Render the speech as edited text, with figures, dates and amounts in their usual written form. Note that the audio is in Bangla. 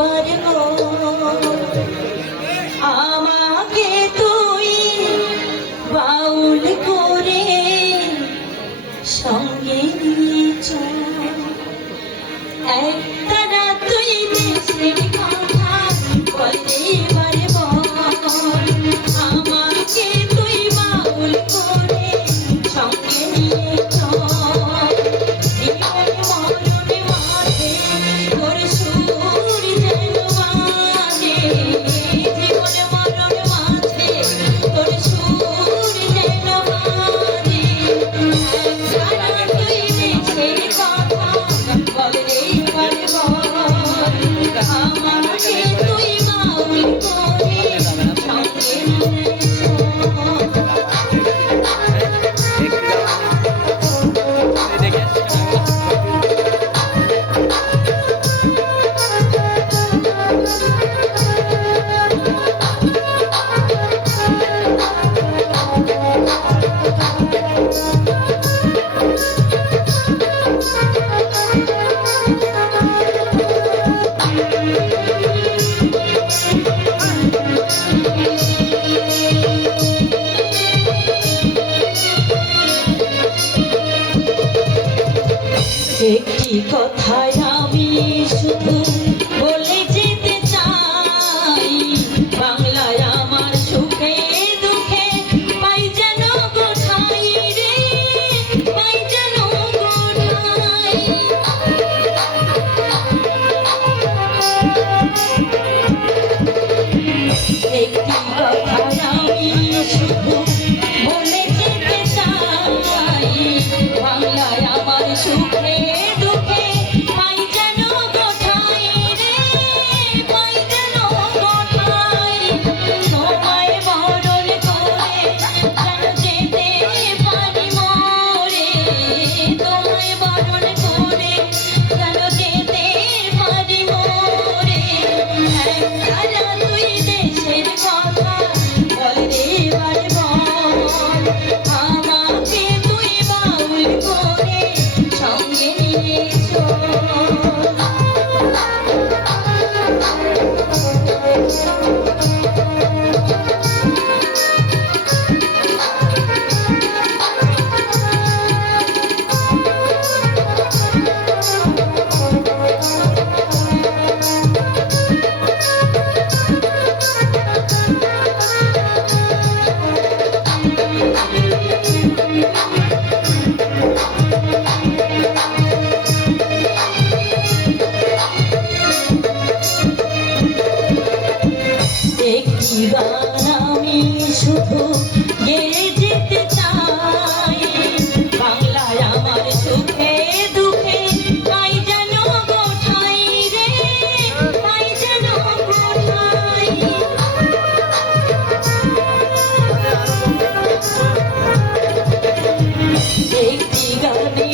পারবো আমাকে তুই বাউল করে সঙ্গে নিয়ে চল একতারা তুই দেশের কথা বলতে পারবো আমাকে তুই বাউল করে সঙ্গে নিয়ে চল জীবন মরণে মাঝে তোর সুর যেন বাজে জীবন মরণ মাঝে তোর সুর যেন বাজে একতারা তুই দেশের কথা বলতে পারবো আমাকে তুই বাউল করে সঙ্গে নিয়ে একটি কথায় আমি শুধু বলে যেতে চাই বাংলায় আমার সুখে দুঃখে পাই যেন কোথায় রে পাই যেন কোথায় একটি কথায় আমি শুধু বলে যেতে চাই বাংলায় আমার সুখে দুঃখে পাই যেন কোথায় রে পাই যেন কোথায় তোমায় বরণ করে যেন যেতে পারি মোরে তোমায় বরণ করে যেন যেতে পারি মোরে একতারা তুই দেশের কথা বলতে পারবো আমাকে তুই বাউল করে সঙ্গে নিয়ে চল একটি গান আমি শুধু গেয়ে যেতে চাই বাংলায় আমার সুখে দুঃখে পাই যেন কোথায় রে পাই যেন কোথায় একটি গানে